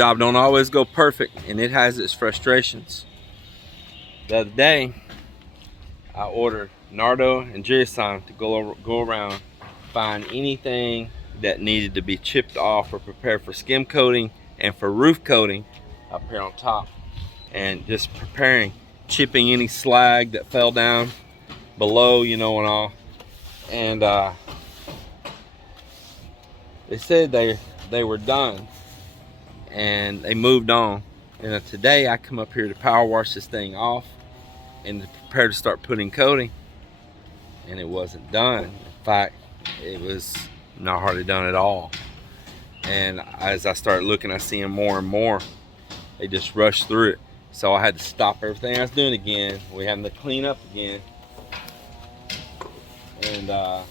Job don't always go perfect, and it has its frustrations. The other day, I ordered Nardo and Jirisan to go around, find anything that needed to be chipped off or prepared for skim coating and for roof coating up here on top, and just preparing, chipping any slag that fell down below, you know, and all. And they said they were done and they moved on. And today I come up here to power wash this thing off and to prepare to start putting coating, and it wasn't done. In fact, it was not hardly done at all. And as I started looking, I see them more and more. They just rushed through it. So I had to stop everything I was doing again. We're having to clean up again. And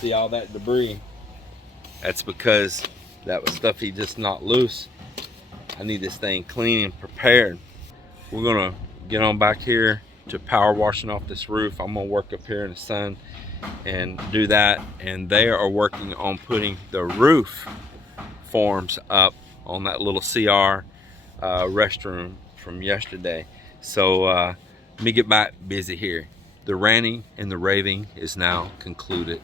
see all that debris. That's because that was stuff he just knocked loose. I need this thing clean and prepared. We're gonna get on back here to power washing off this roof. I'm gonna work up here in the sun and do that. And they are working on putting the roof forms up on that little CR restroom from yesterday. So let me get back busy here. The ranting and the raving is now concluded.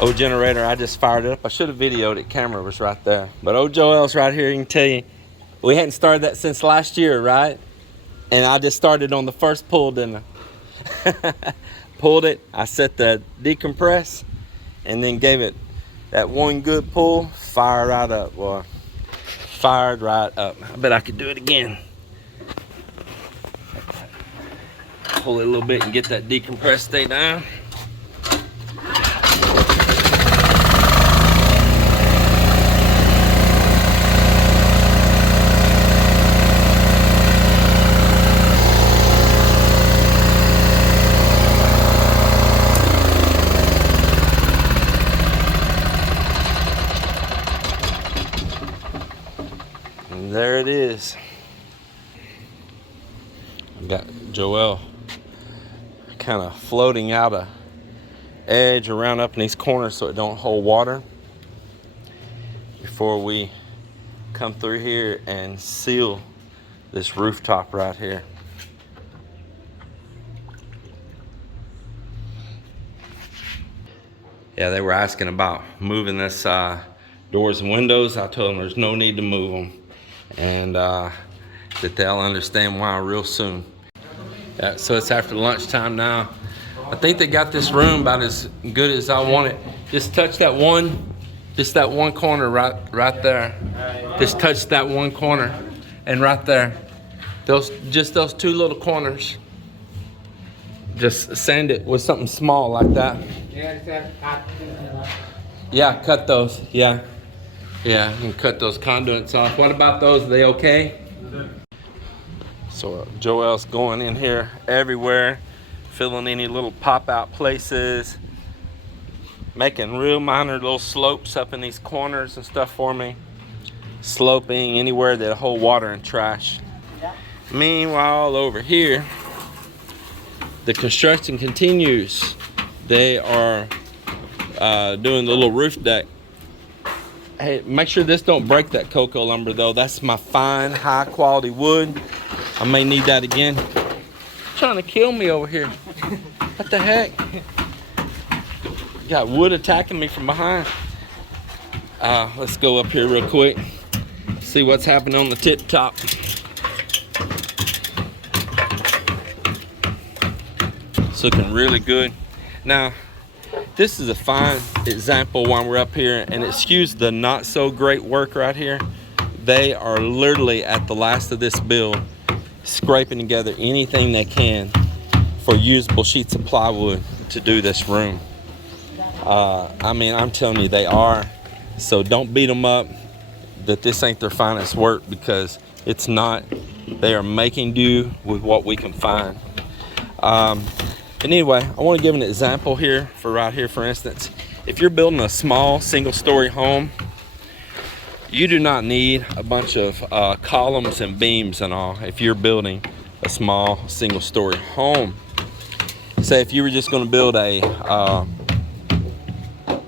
Old generator, I just fired it up. I should have videoed it, camera was right there. But old Joel's right here, he can tell you. We hadn't started that since last year, right? And I just started on the first pull, didn't I? Pulled it, I set the decompress, and then gave it that one good pull, fired right up, boy. Fired right up. I bet I could do it again. Pull it a little bit and get that decompress stay down. And there it is. I've got Joel kind of floating out a edge around up in these corners so it don't hold water before we come through here and seal this rooftop right here. Yeah, they were asking about moving this doors and windows. I told them there's no need to move them, and that they'll understand why real soon. So it's after lunchtime now. I think they got this room about as good as I want it. Just touch that one, just that one corner right there. Just touch that one corner, and right there, just those two little corners. Just sand it with something small like that. Yeah, cut those. Yeah. Yeah, you can cut those conduits off. What about those? Are they okay? So Joel's going in here everywhere, filling any little pop-out places, making real minor little slopes up in these corners and stuff for me. Sloping anywhere that hold water and trash. Yeah. Meanwhile, over here, the construction continues. They are doing the little roof deck. Hey, make sure this don't break that cocoa lumber though. That's my fine, high quality wood. I may need that again. Trying to kill me over here. What the heck? Got wood attacking me from behind. Let's go up here real quick. See what's happening on the tip top. It's looking really good. Now, this is a fine example while we're up here, and excuse the not so great work right here. They are literally at the last of this build, scraping together anything they can for usable sheets of plywood to do this room. I mean, I'm telling you, they are. So don't beat them up that this ain't their finest work, because it's not. They are making do with what we can find. And anyway, I want to give an example here for right here, for instance. If you're building a small single-story home, you do not need a bunch of columns and beams and all if you're building a small single-story home. Say if you were just going to build a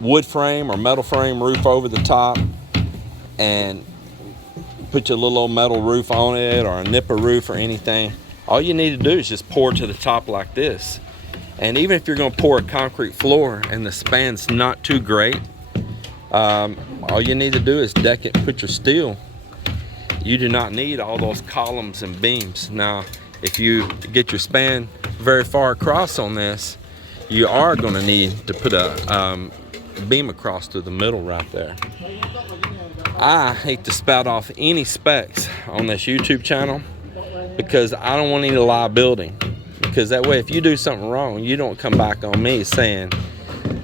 wood frame or metal frame roof over the top and put your little old metal roof on it, or a nipper roof or anything, all you need to do is just pour to the top like this. And even if you're going to pour a concrete floor and the span's not too great, all you need to do is deck it and put your steel. You do not need all those columns and beams. Now, if you get your span very far across on this, you are going to need to put a beam across through the middle right there. I hate to spout off any specs on this YouTube channel because I don't want any liability. Because that way, if you do something wrong, you don't come back on me saying,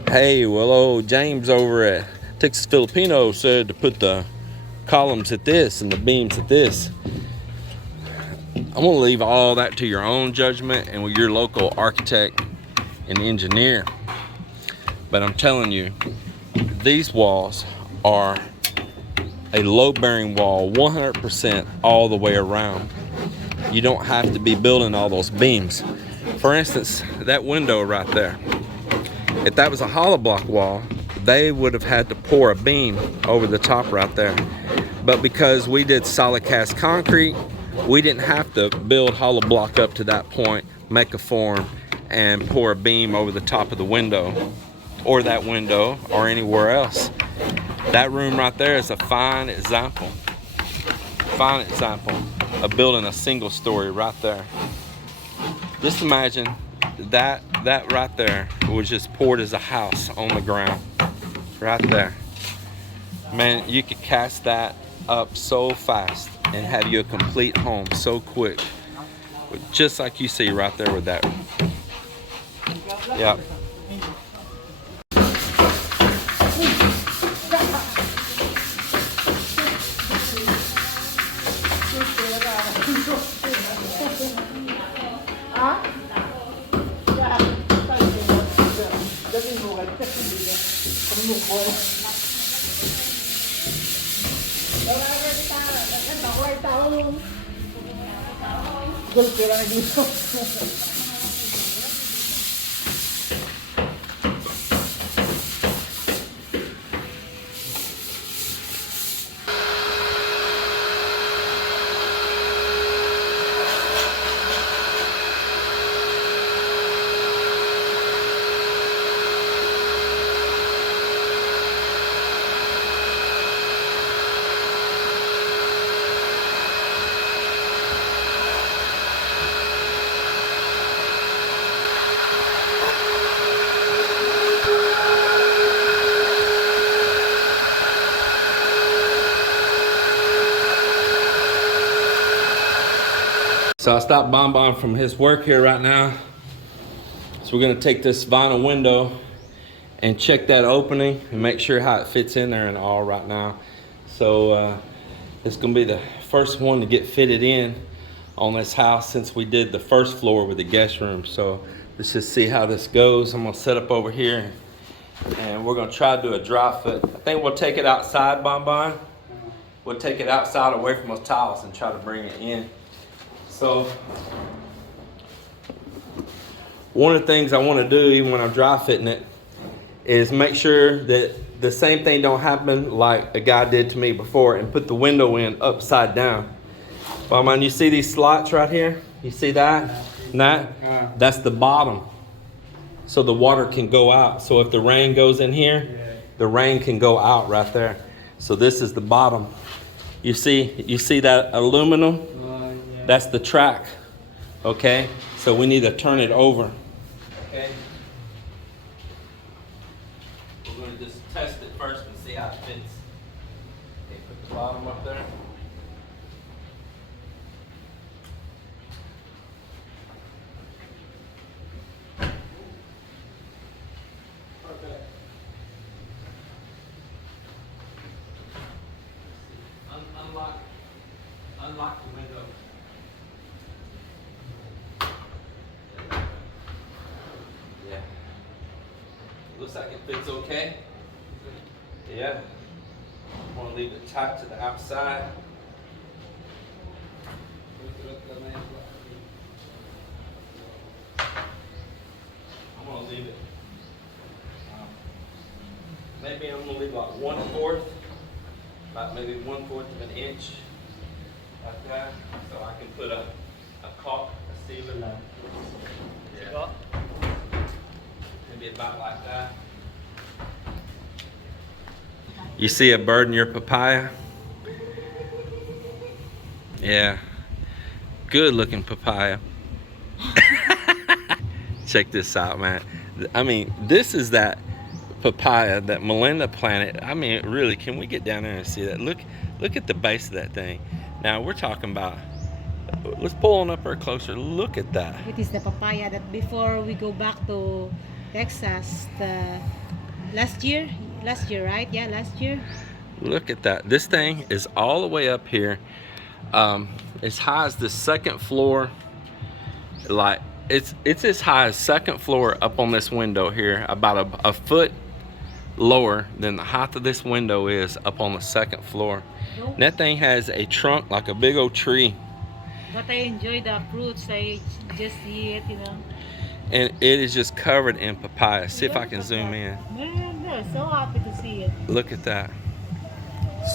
hey, well, old James over at Texas Filipino said to put the columns at this and the beams at this. I'm going to leave all that to your own judgment and with your local architect and engineer. But I'm telling you, these walls are a load-bearing wall 100% all the way around. You don't have to be building all those beams. For instance, that window right there, if that was a hollow block wall, they would have had to pour a beam over the top right there. But because we did solid cast concrete, we didn't have to build hollow block up to that point, make a form, and pour a beam over the top of the window, or that window, or anywhere else. That room right there is a fine example of building a single story right there. Just imagine that right there was just poured as a house on the ground right there. Man, you could cast that up so fast and have you a complete home so quick, just like you see right there with that. Yep. So I stopped Bonbon from his work here right now. So we're gonna take this vinyl window and check that opening and make sure how it fits in there and all right now. So it's gonna be the first one to get fitted in on this house since we did the first floor with the guest room. So let's just see how this goes. I'm gonna set up over here and we're gonna try to do a dry foot. I think we'll take it outside, Bon. We'll take it outside away from those tiles and try to bring it in. So one of the things I want to do, even when I'm dry fitting it, is make sure that the same thing don't happen like a guy did to me before and put the window in upside down. Bon, you see these slots right here? You see that? That's the bottom. So the water can go out. So if the rain goes in here, the rain can go out right there. So this is the bottom. You see that aluminum? That's the track. Okay? So we need to turn it over. Okay? We're going to just test it first and see how it fits. Okay, put the bottom up there. Unlock the window. Yeah. Looks like it fits okay. Yeah. I want to leave it tight to the outside. I'm going to leave it. Maybe I'm going to leave like 1/4, about maybe 1/4 of an inch. Like that, so I can put a caulk, a sealant. Yeah. Maybe about like that. You see a bird in your papaya? Yeah. Good looking papaya. Check this out, man. I mean, this is that papaya that Melinda planted. I mean, really, can we get down there and see that? Look at the base of that thing. Now we're talking about, let's pull on up here closer. Look at that. It is the papaya that before we go back to Texas, last year, right? Yeah, last year. Look at that. This thing is all the way up here, as high as the second floor. Like it's as high as second floor up on this window here, about a foot lower than the height of this window is up on the second floor. And that thing has a trunk like a big old tree. But I enjoy the fruits. I just see it, you know. And it is just covered in papaya. See if I can zoom in. Man, they're so happy to see it. Look at that.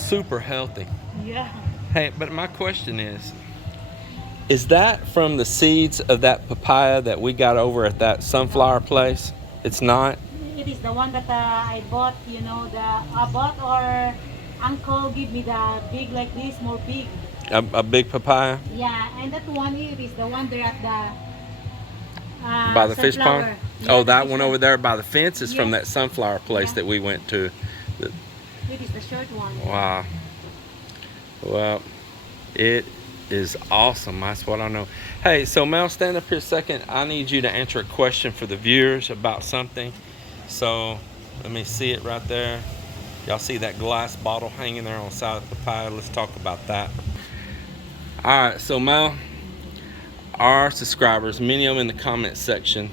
Super healthy. Yeah. Hey, but my question is that from the seeds of that papaya that we got over at that sunflower place? It's not? It is the one that I bought, you know, I bought or uncle give me the big like this, more big. A big papaya? Yeah, and that one it is the one there at the by the fish pond? Yeah, oh, that one over there by the fence is from Yes. that sunflower place that we went to. It is the short one. Wow. Well, it is awesome. That's what I know. Hey, so Mel, stand up here a second. I need you to answer a question for the viewers about something. So let me see it right there. Y'all see that glass bottle hanging there on the side of the papaya? Let's talk about that. All right, so Mel, our subscribers, many of them in the comment section,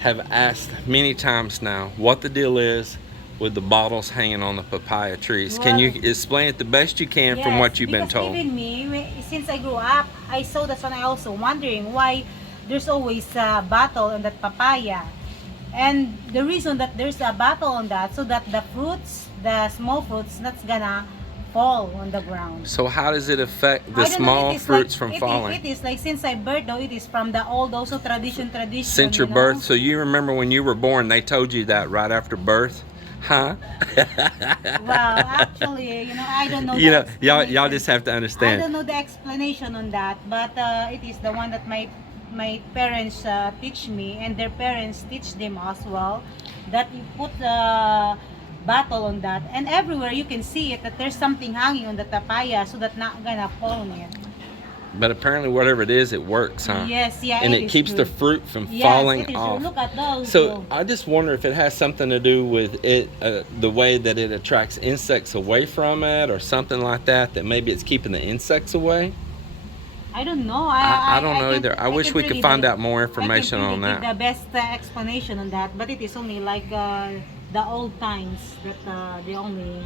have asked many times now what the deal is with the bottles hanging on the papaya trees. Can you explain it the best you can from what you've been told? Even me, since I grew up, I saw that's when I also wondering why there's always a bottle on that papaya. And the reason that there's a bottle on that, so that the fruits, the small fruits, not gonna fall on the ground. So how does it affect the small fruits from falling? It is like since I birth, though, it is from the old also tradition. Since your birth, so you remember when you were born, they told you that right after birth? Huh? Well, actually, you know, I don't know. You know, y'all just have to understand. I don't know the explanation on that, but it is the one that my parents teach me, and their parents teach them as well. That you put the bottle on that, and everywhere you can see it that there's something hanging on the papaya, so that not gonna fall on it. But apparently whatever it is, it works, huh? Yes, yeah, And it is keeps the true. fruit from Yes, falling it is off. true. Look at those. So I just wonder if it has something to do with it, the way that it attracts insects away from it, or something like that. That maybe it's keeping the insects away. I don't know. I don't know can't- either. I wish can't we could really find out more information I on can't really that. give the best explanation on that, but it is only like the old times that the only.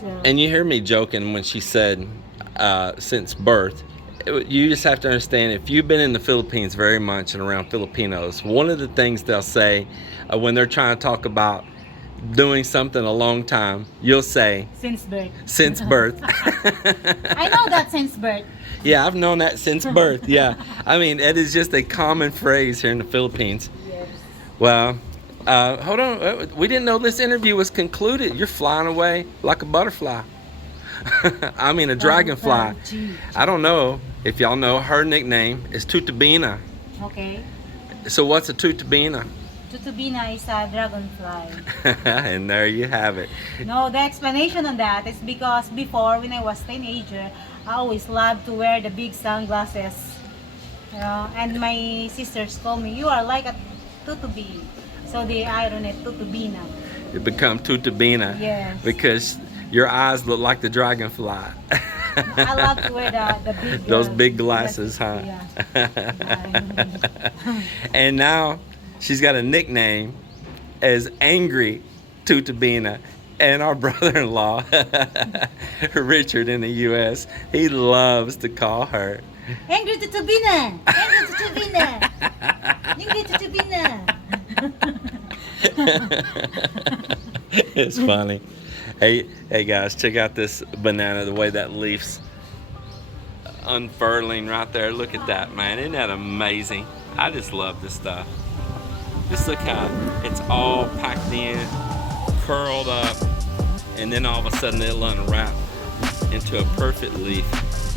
So. And you hear me joking when she said since birth. You just have to understand, if you've been in the Philippines very much and around Filipinos, one of the things they'll say when they're trying to talk about doing something a long time, you'll say Since birth. since birth. I know that since birth. Yeah, I've known that since birth. Yeah, I mean, it is just a common phrase here in the Philippines. Yes. Well, hold on, we didn't know this interview was concluded. You're flying away like a butterfly. I mean a dragonfly. I don't know if y'all know, her nickname is Tutabina. Okay. So what's a Tutabina? Tutubina is a dragonfly. And there you have it. No, the explanation on that is because before, when I was teenager, I always loved to wear the big sunglasses. And my sisters told me, you are like a tutubi. So they iron it Tutubina. You become Tutabina. Yes. Because your eyes look like the dragonfly. I love to wear the big Those big glasses, huh? Yeah. And now she's got a nickname as Angry Tutabina. And our brother-in-law, Richard in the U.S., he loves to call her Angry Tutubina! Angry Tutubina! Angry Tutubina! It's funny. Hey guys, check out this banana, the way that leaf's unfurling right there. Look at that, man. Isn't that amazing? I just love this stuff. Just look how it's all packed in, curled up, and then all of a sudden it'll unwrap into a perfect leaf.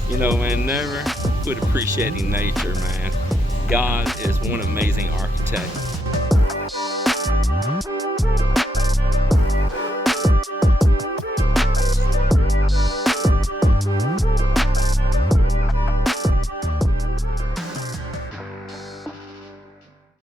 You know, man, never quit appreciating nature, man. God is one amazing architect.